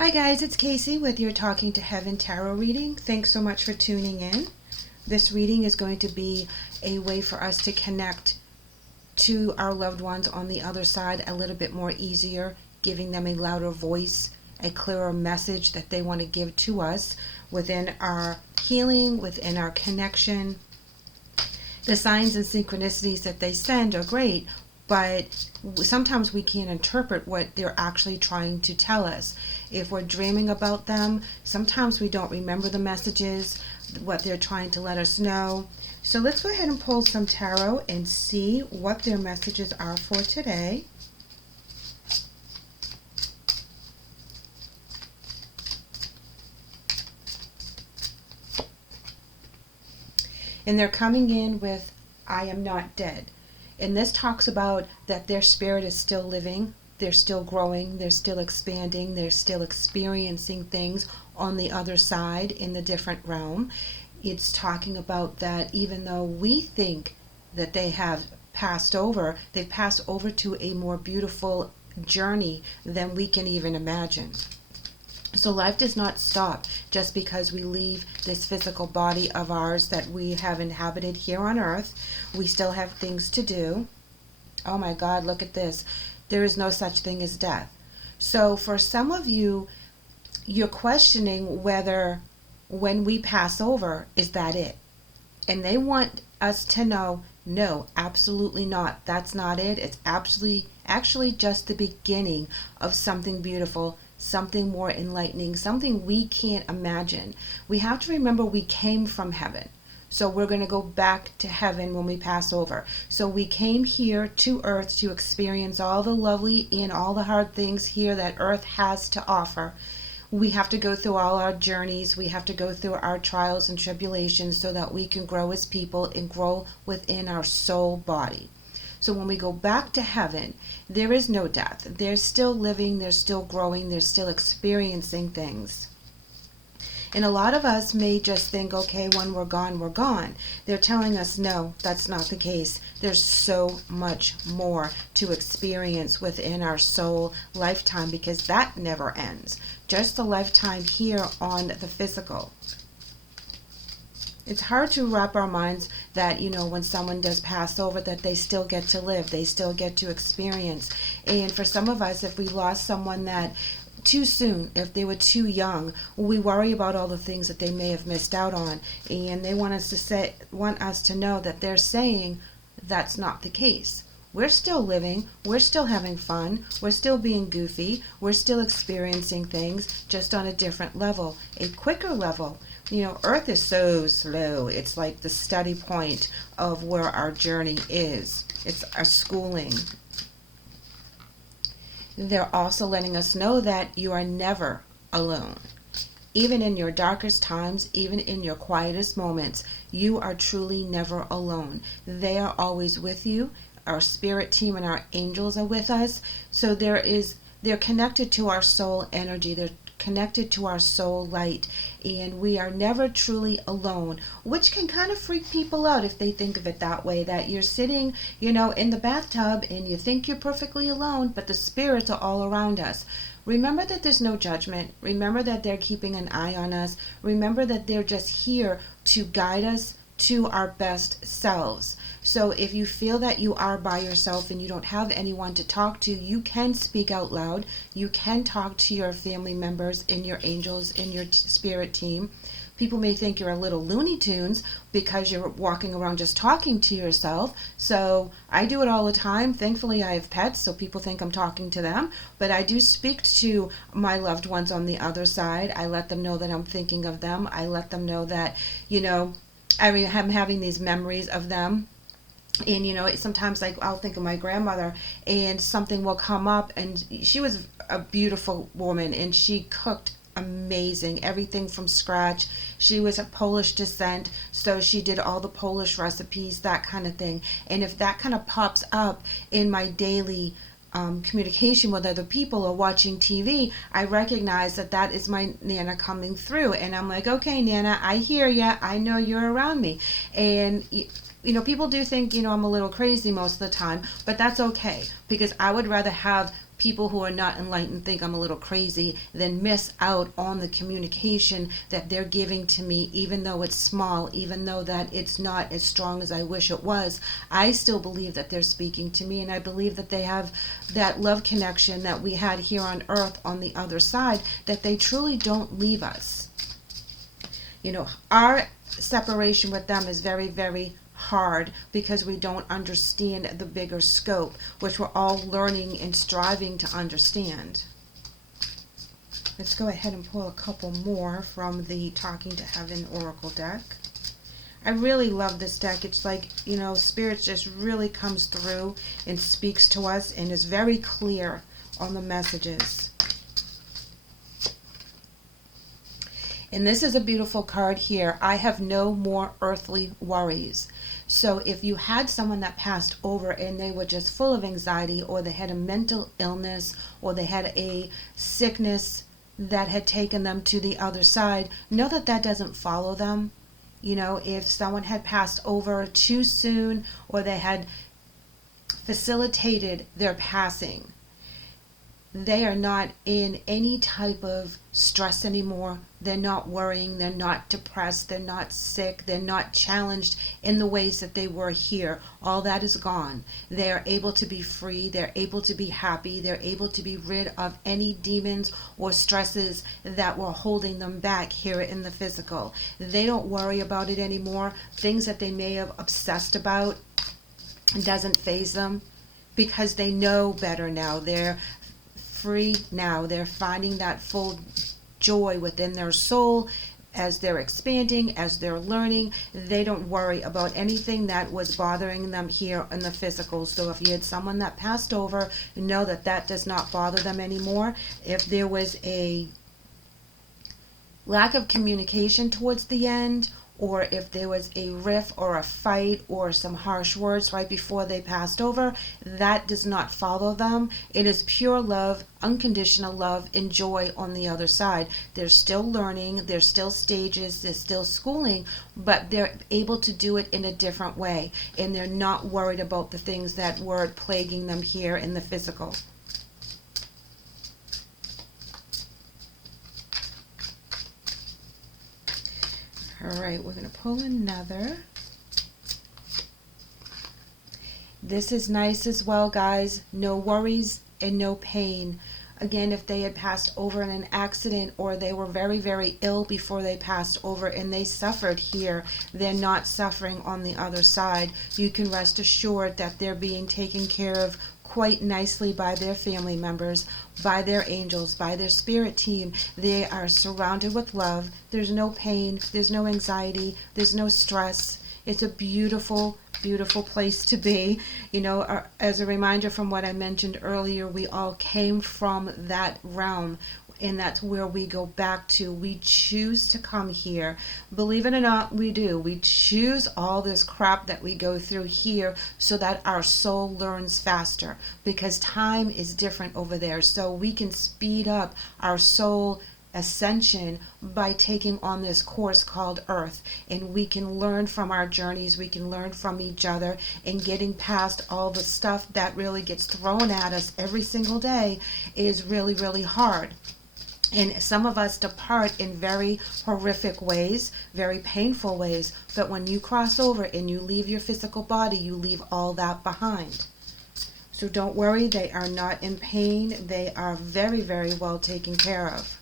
Hi guys, it's Kaycee with your Talking to Heaven Tarot reading. Thanks so much for tuning in. This reading is going to be a way for us to connect to our loved ones on the other side a little bit more easier, giving them a louder voice, a clearer message that they want to give to us within our healing, within our connection. The signs and synchronicities that they send are great, but sometimes we can't interpret what they're actually trying to tell us. If we're dreaming about them, sometimes we don't remember the messages, what they're trying to let us know. So let's go ahead and pull some tarot and see what their messages are for today. And they're coming in with, I am not dead. And this talks about that their spirit is still living, they're still growing, they're still expanding, they're still experiencing things on the other side in the different realm. It's talking about that even though we think that they have passed over, they've passed over to a more beautiful journey than we can even imagine. So life does not stop just because we leave this physical body of ours that we have inhabited here on earth. We still have things to do. Oh my God, look at this. There is no such thing as death. So for some of you, you're questioning whether when we pass over, is that it? And they want us to know, no, absolutely not. That's not it. It's actually just the beginning of something beautiful, something more enlightening, something we can't imagine. We have to remember we came from heaven. So we're going to go back to heaven when we pass over. So we came here to earth to experience all the lovely and all the hard things here that earth has to offer. We have to go through all our journeys. We have to go through our trials and tribulations so that we can grow as people and grow within our soul body. So when we go back to heaven, there is no death. They're still living, they're still growing, they're still experiencing things. And a lot of us may just think, okay, when we're gone, we're gone. They're telling us, no, that's not the case. There's so much more to experience within our soul lifetime because that never ends. Just the lifetime here on the physical. It's hard to wrap our minds that, when someone does pass over, that they still get to live, they still get to experience. And for some of us, if we lost someone that too soon, if they were too young, we worry about all the things that they may have missed out on. And they want us to know that they're saying that's not the case. We're still living, we're still having fun, we're still being goofy, we're still experiencing things just on a different level, a quicker level. Earth is so slow. It's like the study point of where our journey is. It's our schooling. They're also letting us know that you are never alone. Even in your darkest times, even in your quietest moments, you are truly never alone. They are always with you. Our spirit team and our angels are with us. So they're connected to our soul energy. They're connected to our soul light, and we are never truly alone, which can kind of freak people out if they think of it that way, that you're sitting, in the bathtub and you think you're perfectly alone, but the spirits are all around us. Remember that there's no judgment. Remember that they're keeping an eye on us. Remember that they're just here to guide us to our best selves. So if you feel that you are by yourself and you don't have anyone to talk to, you can speak out loud. You can talk to your family members and your angels and your spirit team. People may think you're a little Looney Tunes because you're walking around just talking to yourself. So I do it all the time. Thankfully, I have pets, so people think I'm talking to them. But I do speak to my loved ones on the other side. I let them know that I'm thinking of them. I let them know that, I'm having these memories of them. And sometimes I'll think of my grandmother and something will come up, and she was a beautiful woman and she cooked amazing, everything from scratch. She was of Polish descent, so she did all the Polish recipes, that kind of thing. And if that kind of pops up in my daily communication with other people or watching TV, I recognize that is my Nana coming through, and I'm like, okay, Nana, I hear ya, I know you're around me. And people do think I'm a little crazy most of the time, but that's okay, because I would rather have people who are not enlightened think I'm a little crazy, then miss out on the communication that they're giving to me, even though it's small, even though that it's not as strong as I wish it was. I still believe that they're speaking to me, and I believe that they have that love connection that we had here on earth on the other side, that they truly don't leave us. You know, our separation with them is very, very hard because we don't understand the bigger scope, which we're all learning and striving to understand. Let's go ahead and pull a couple more from the Talking to Heaven Oracle deck. I really love this deck. It's like, you know, Spirit just really comes through and speaks to us and is very clear on the messages. And this is a beautiful card here. I have no more earthly worries. So if you had someone that passed over and they were just full of anxiety, or they had a mental illness, or they had a sickness that had taken them to the other side, know that that doesn't follow them. You know, if someone had passed over too soon, or they had facilitated their passing, they are not in any type of stress anymore. They're not worrying. They're not depressed. They're not sick. They're not challenged in the ways that they were here. All that is gone. They are able to be free. They're able to be happy. They're able to be rid of any demons or stresses that were holding them back here in the physical. They don't worry about it anymore. Things that they may have obsessed about doesn't faze them because they know better now. They're free now. They're finding that full joy within their soul as they're expanding, as they're learning. They don't worry about anything that was bothering them here in the physical. So if you had someone that passed over, know that that does not bother them anymore. If there was a lack of communication towards the end, or if there was a riff or a fight or some harsh words right before they passed over, that does not follow them. It is pure love, unconditional love, and joy on the other side. They're still learning, there's still stages, there's still schooling, but they're able to do it in a different way, and they're not worried about the things that were plaguing them here in the physical. All right, we're going to pull another. This is nice as well, guys. No worries and no pain. Again, if they had passed over in an accident, or they were very, very ill before they passed over and they suffered here, they're not suffering on the other side. You can rest assured that they're being taken care of quite nicely by their family members, by their angels, by their spirit team. They are surrounded with love. There's no pain, there's no anxiety, there's no stress. It's a beautiful, beautiful place to be. You know, as a reminder from what I mentioned earlier, we all came from that realm, and that's where we go back to. We choose to come here. Believe it or not, we do. We choose all this crap that we go through here so that our soul learns faster, because time is different over there. So we can speed up our soul ascension by taking on this course called Earth, and we can learn from our journeys, we can learn from each other, and getting past all the stuff that really gets thrown at us every single day is really, really hard. And some of us depart in very horrific ways, very painful ways, but when you cross over and you leave your physical body, you leave all that behind. So don't worry, they are not in pain. They are very, very well taken care of.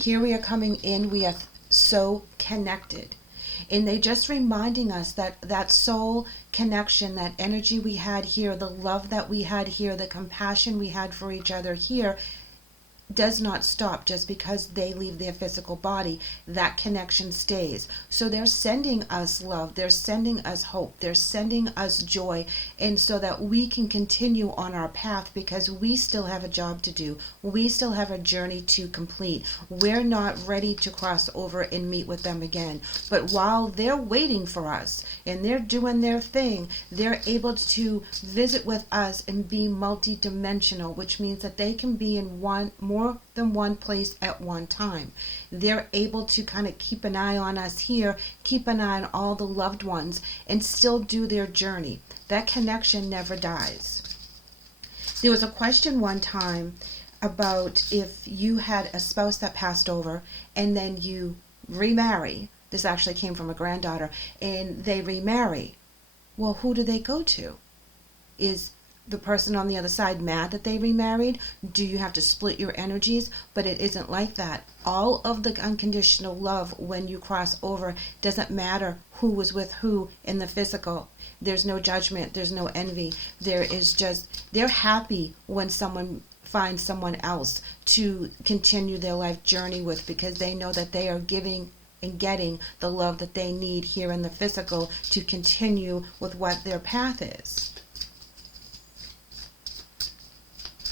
Here we are coming in, we are so connected. And they just reminding us that that soul connection, that energy we had here, the love that we had here, the compassion we had for each other here, does not stop just because they leave their physical body. That connection stays. So they're sending us love, they're sending us hope, they're sending us joy, and so that we can continue on our path, because we still have a job to do. We still have a journey to complete. We're not ready to cross over and meet with them again. But while they're waiting for us and they're doing their thing, they're able to visit with us and be multi-dimensional, which means that they can be in more more than one place at one time. They're able to kind of keep an eye on us here, keep an eye on all the loved ones, and still do their journey. That connection never dies. There was a question one time about if you had a spouse that passed over and then you remarry. This actually came from a granddaughter, and they remarry. Well, who do they go to? Is the person on the other side mad that they remarried? Do you have to split your energies? But it isn't like that. All of the unconditional love when you cross over doesn't matter who was with who in the physical. There's no judgment. There's no envy. There is just, they're happy when someone finds someone else to continue their life journey with, because they know that they are giving and getting the love that they need here in the physical to continue with what their path is.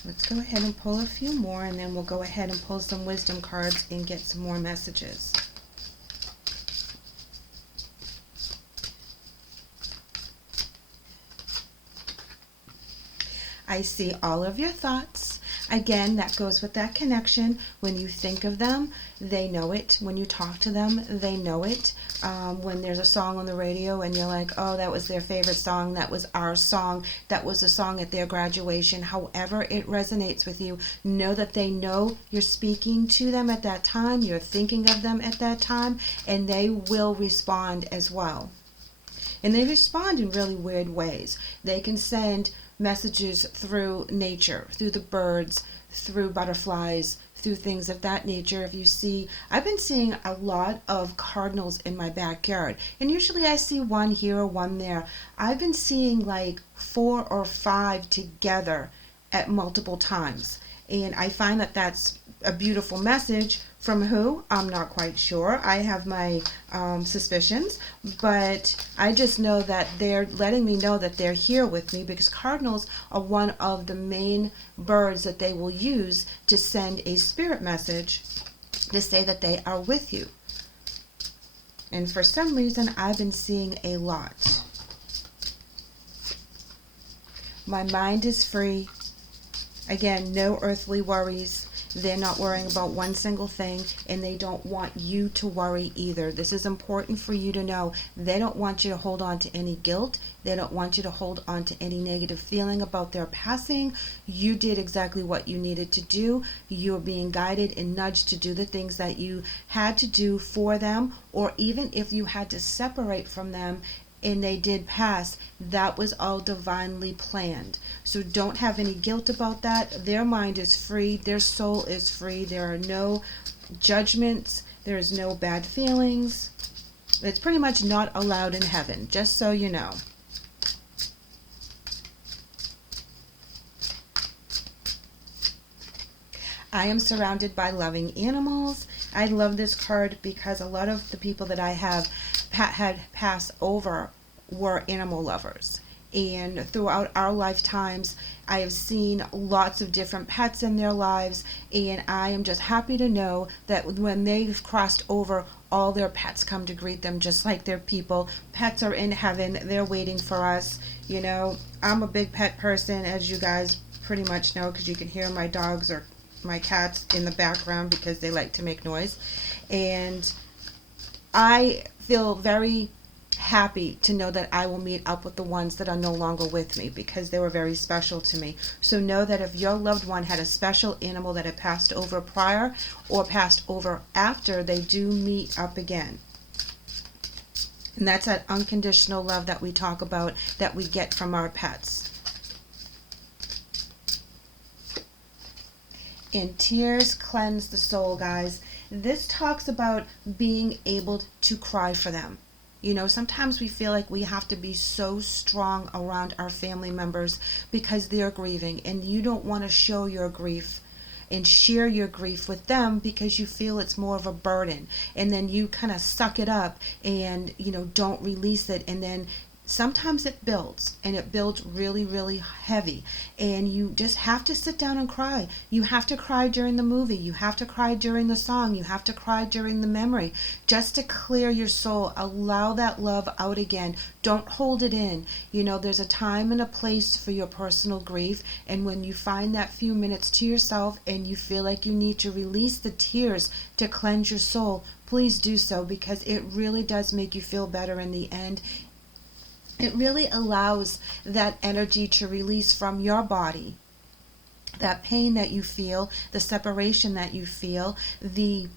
Let's go ahead and pull a few more, and then we'll go ahead and pull some wisdom cards and get some more messages. I see all of your thoughts. Again, that goes with that connection. When you think of them, they know it. When you talk to them, they know it. When there's a song on the radio and you're like, oh, that was their favorite song, that was our song, that was a song at their graduation, however it resonates with you, know that they know you're speaking to them at that time, you're thinking of them at that time, and they will respond as well. And they respond in really weird ways. They can send messages through nature, through the birds, through butterflies, through things of that nature. If you see, I've been seeing a lot of cardinals in my backyard, and usually I see one here or one there. I've been seeing like 4 or 5 together at multiple times, and I find that that's a beautiful message. From who? I'm not quite sure. I have my suspicions, but I just know that they're letting me know that they're here with me, because cardinals are one of the main birds that they will use to send a spirit message to say that they are with you. And for some reason, I've been seeing a lot. My mind is free. Again, no earthly worries. They're not worrying about one single thing, and they don't want you to worry either. This is important for you to know. They don't want you to hold on to any guilt. They don't want you to hold on to any negative feeling about their passing. You did exactly what you needed to do. You're being guided and nudged to do the things that you had to do for them, or even if you had to separate from them and they did pass, that was all divinely planned. So don't have any guilt about that. Their mind is free. Their soul is free. There are no judgments. There is no bad feelings. It's pretty much not allowed in heaven, just so you know. I am surrounded by loving animals. I love this card because a lot of the people that I have had passed over were animal lovers. And throughout our lifetimes, I have seen lots of different pets in their lives, and I am just happy to know that when they've crossed over, all their pets come to greet them just like their people. Pets are in heaven. They're waiting for us. You know, I'm a big pet person, as you guys pretty much know, because you can hear my dogs or my cats in the background because they like to make noise. And I feel very happy to know that I will meet up with the ones that are no longer with me, because they were very special to me. So know that if your loved one had a special animal that had passed over prior or passed over after, they do meet up again. And that's that unconditional love that we talk about, that we get from our pets. And tears cleanse the soul, guys. This talks about being able to cry for them. You know, sometimes we feel like we have to be so strong around our family members because they're grieving, and you don't want to show your grief and share your grief with them because you feel it's more of a burden, and then you kind of suck it up and, you know, don't release it, and then sometimes it builds, and it builds really, really heavy, and you just have to sit down and cry. You have to cry during the movie, you have to cry during the song, you have to cry during the memory, just to clear your soul. Allow that love out again. Don't hold it in. There's a time and a place for your personal grief, and when you find that few minutes to yourself and you feel like you need to release the tears to cleanse your soul, please do so, because it really does make you feel better in the end. It really allows that energy to release from your body. That pain that you feel, the separation that you feel, the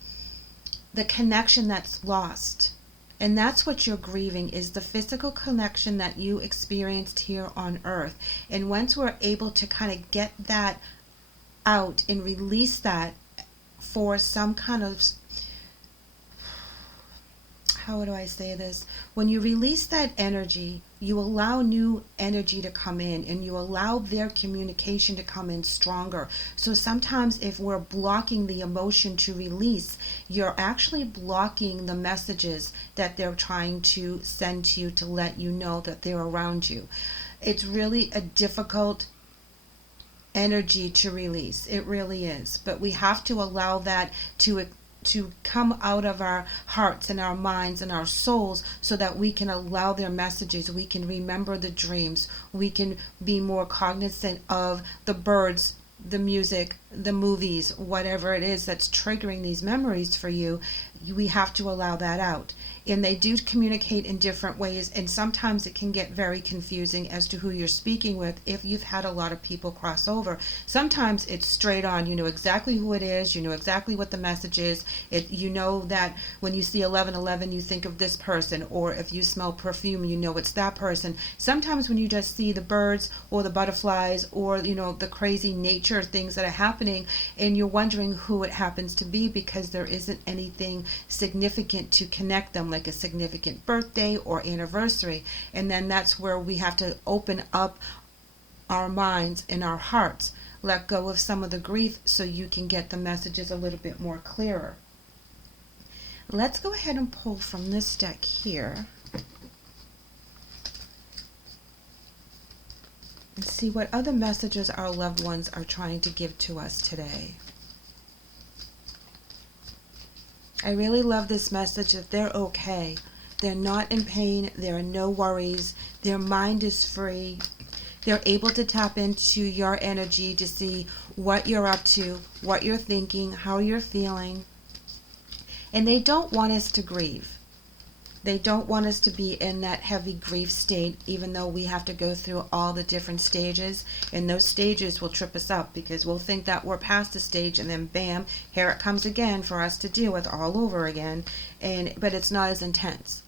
connection that's lost. And that's what you're grieving, is the physical connection that you experienced here on earth. And once we're able to kind of get that out and release that for some kind of, how do I say this? When you release that energy, you allow new energy to come in, and you allow their communication to come in stronger. So sometimes if we're blocking the emotion to release, you're actually blocking the messages that they're trying to send to you to let you know that they're around you. It's really a difficult energy to release. It really is. But we have to allow that to come out of our hearts and our minds and our souls, so that we can allow their messages. We can remember the dreams. We can be more cognizant of the birds, the music, the movies, whatever it is that's triggering these memories for you. We have to allow that out. And they do communicate in different ways, and sometimes it can get very confusing as to who you're speaking with if you've had a lot of people cross over. Sometimes it's straight on. You know exactly who it is. You know exactly what the message is. You know that when you see 1111, you think of this person, or if you smell perfume, you know it's that person. Sometimes when you just see the birds or the butterflies, or the crazy nature things that are happening, and you're wondering who it happens to be, because there isn't anything significant to connect them, like a significant birthday or anniversary. And then that's where we have to open up our minds and our hearts, let go of some of the grief, so you can get the messages a little bit more clearer. Let's go ahead and pull from this deck here and see what other messages our loved ones are trying to give to us today. I really love this message that they're okay. They're not in pain. There are no worries. Their mind is free. They're able to tap into your energy to see what you're up to, what you're thinking, how you're feeling. And they don't want us to grieve. They don't want us to be in that heavy grief state, even though we have to go through all the different stages. And those stages will trip us up, because we'll think that we're past the stage, and then bam, here it comes again for us to deal with all over again. But it's not as intense.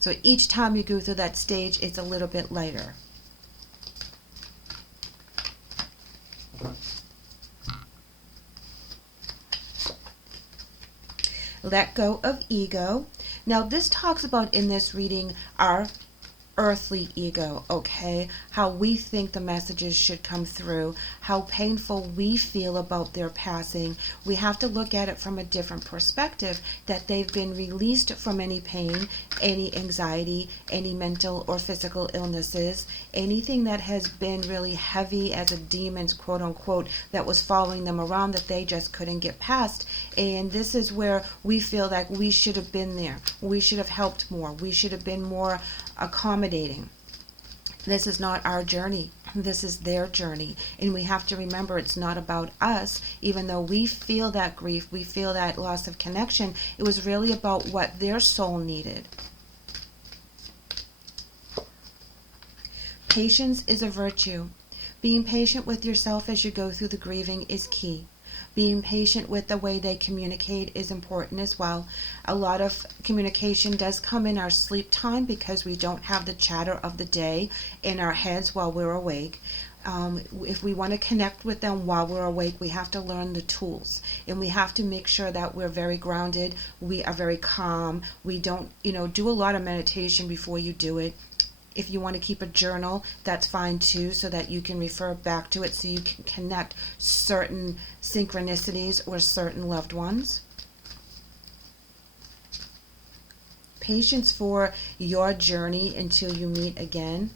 So each time you go through that stage, it's a little bit lighter. Let go of ego. Now this talks about, in this reading, our earthly ego, okay? How we think the messages should come through, how painful we feel about their passing. We have to look at it from a different perspective, that they've been released from any pain, any anxiety, any mental or physical illnesses, anything that has been really heavy as a demon, quote unquote, that was following them around, that they just couldn't get past. And this is where we feel like we should have been there. We should have helped more. We should have been more accommodating. This is not our journey. This is their journey. And we have to remember, it's not about us. Even though we feel that grief, we feel that loss of connection, it was really about what their soul needed. Patience is a virtue. Being patient with yourself as you go through the grieving is key. Being patient with the way they communicate is important as well. A lot of communication does come in our sleep time, because we don't have the chatter of the day in our heads while we're awake. If we want to connect with them while we're awake, we have to learn the tools, and we have to make sure that we're very grounded, we are very calm, we don't do a lot of meditation before you do it. If you want to keep a journal, that's fine too, so that you can refer back to it, so you can connect certain synchronicities or certain loved ones. patience for your journey until you meet again.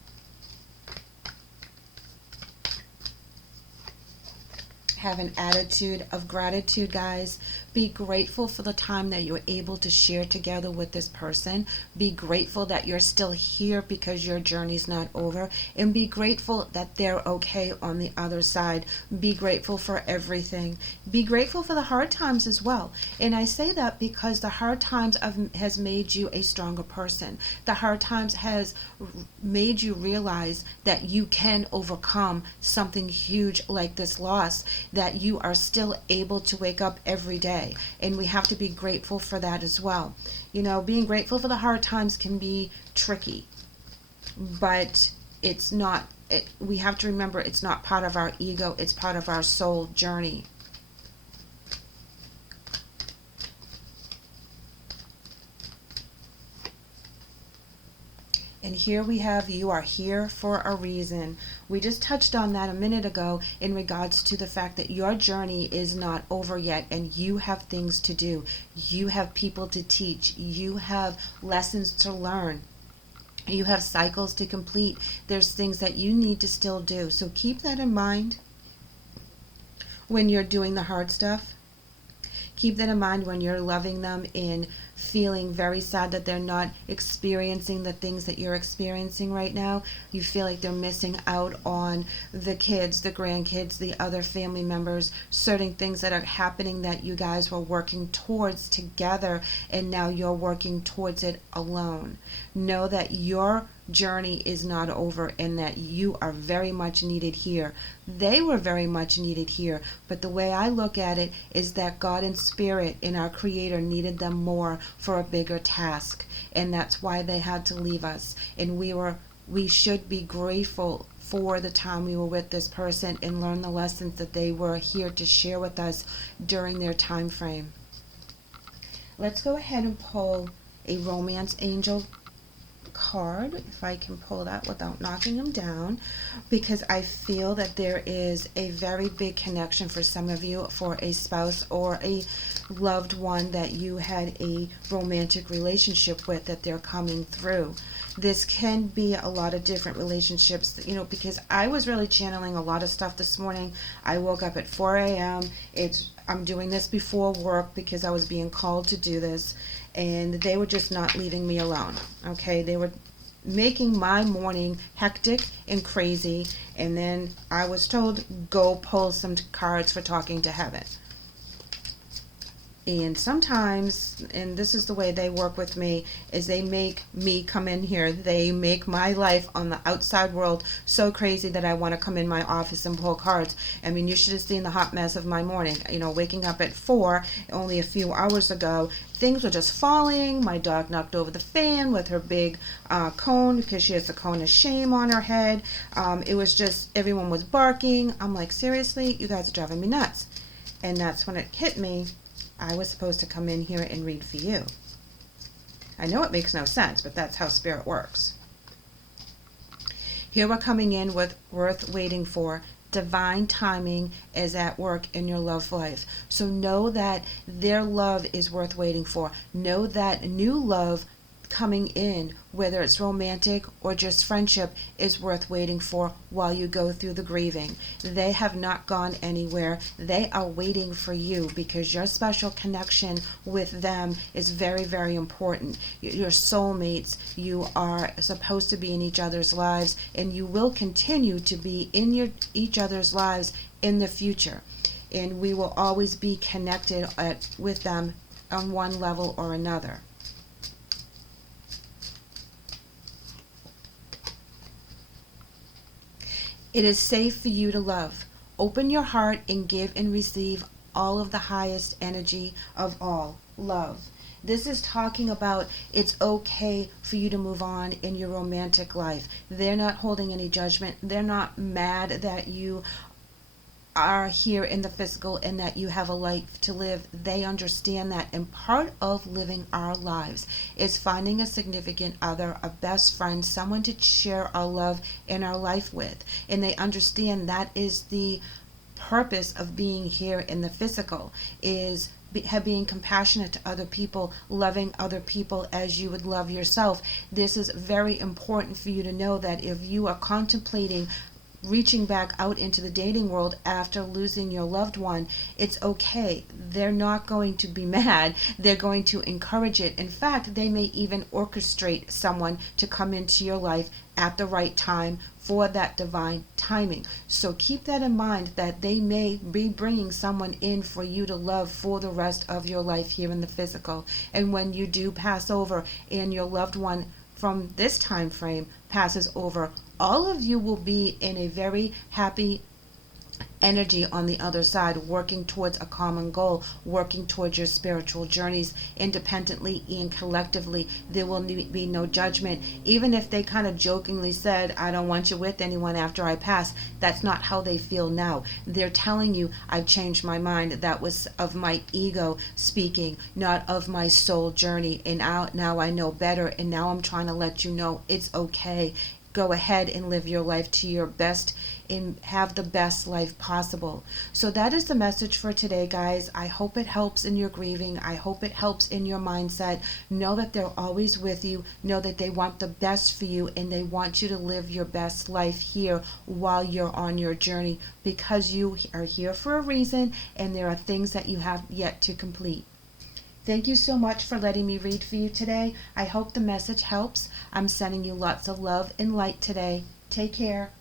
Have an attitude of gratitude, guys. Be grateful for the time that you're able to share together with this person. Be grateful that you're still here because your journey's not over. And be grateful that they're okay on the other side. Be grateful for everything. Be grateful for the hard times as well. And I say that because the hard times has made you a stronger person. The hard times has made you realize that you can overcome something huge like this loss, that you are still able to wake up every day. And we have to be grateful for that as well. You know, being grateful for the hard times can be tricky, but it's not, we have to remember it's not part of our ego, it's part of our soul journey. And here we have, you are here for a reason. We just touched on that a minute ago in regards to the fact that your journey is not over yet and you have things to do. You have people to teach. You have lessons to learn. You have cycles to complete. There's things that you need to still do. So keep that in mind when you're doing the hard stuff. Keep that in mind when you're loving them and feeling very sad that they're not experiencing the things that you're experiencing right now. You feel like they're missing out on the kids, the grandkids, the other family members, certain things that are happening that you guys were working towards together, and now you're working towards it alone. Know that your journey is not over and that you are very much needed here. They were very much needed here, but the way I look at it is that God and Spirit and our Creator needed them more for a bigger task, and that's why they had to leave us. And we should be grateful for the time we were with this person and learn the lessons that they were here to share with us during their time frame. Let's go ahead and pull a romance angel card, if I can pull that without knocking them down, because I feel that there is a very big connection for some of you for a spouse or a loved one that you had a romantic relationship with that they're coming through. This can be a lot of different relationships, you know, because I was really channeling a lot of stuff this morning. I woke up at 4 a.m. I'm doing this before work because I was being called to do this, and they were just not leaving me alone. Okay, they were making my morning hectic and crazy, and then I was told, go pull some cards for talking to heaven. And sometimes, and this is the way they work with me, is they make me come in here. They make my life on the outside world so crazy that I want to come in my office and pull cards. I mean, you should have seen the hot mess of my morning. You know, waking up at 4 only a few hours ago, things were just falling. My dog knocked over the fan with her big cone because she has a cone of shame on her head. It was just, everyone was barking. I'm like, seriously, you guys are driving me nuts. And that's when it hit me. I was supposed to come in here and read for you. I know it makes no sense, but that's how Spirit works. Here we're coming in with worth waiting for. Divine timing is at work in your love life. So know that their love is worth waiting for. Know that new love coming in, whether it's romantic or just friendship, is worth waiting for while you go through the grieving. They have not gone anywhere. They are waiting for you because your special connection with them is very, very important. Your soulmates, you are supposed to be in each other's lives, and you will continue to be in each other's lives in the future. And we will always be connected with them on one level or another. It is safe for you to love. Open your heart and give and receive all of the highest energy of all, love. This is talking about it's okay for you to move on in your romantic life. They're not holding any judgment. They're not mad that you are here in the physical and that you have a life to live. They understand that, and part of living our lives is finding a significant other, a best friend, someone to share our love and our life with. And they understand that is the purpose of being here in the physical, is being compassionate to other people, loving other people as you would love yourself. This is very important for you to know, that if you are contemplating reaching back out into the dating world after losing your loved one, it's okay. They're not going to be mad. They're going to encourage it. In fact, they may even orchestrate someone to come into your life at the right time for that divine timing. So keep that in mind, that they may be bringing someone in for you to love for the rest of your life here in the physical. And when you do pass over and your loved one from this time frame passes over, all of you will be in a very happy energy on the other side, working towards a common goal, working towards your spiritual journeys independently and collectively. There will be no judgment. Even if they kind of jokingly said, I don't want you with anyone after I pass, that's not how they feel now. They're telling you, I've changed my mind. That was of my ego speaking, not of my soul journey. And now I know better, and now I'm trying to let you know it's okay. Go ahead and live your life to your best and have the best life possible. So that is the message for today, guys. I hope it helps in your grieving. I hope it helps in your mindset. Know that they're always with you. Know that they want the best for you, and they want you to live your best life here while you're on your journey, because you are here for a reason, and there are things that you have yet to complete. Thank you so much for letting me read for you today. I hope the message helps. I'm sending you lots of love and light today. Take care.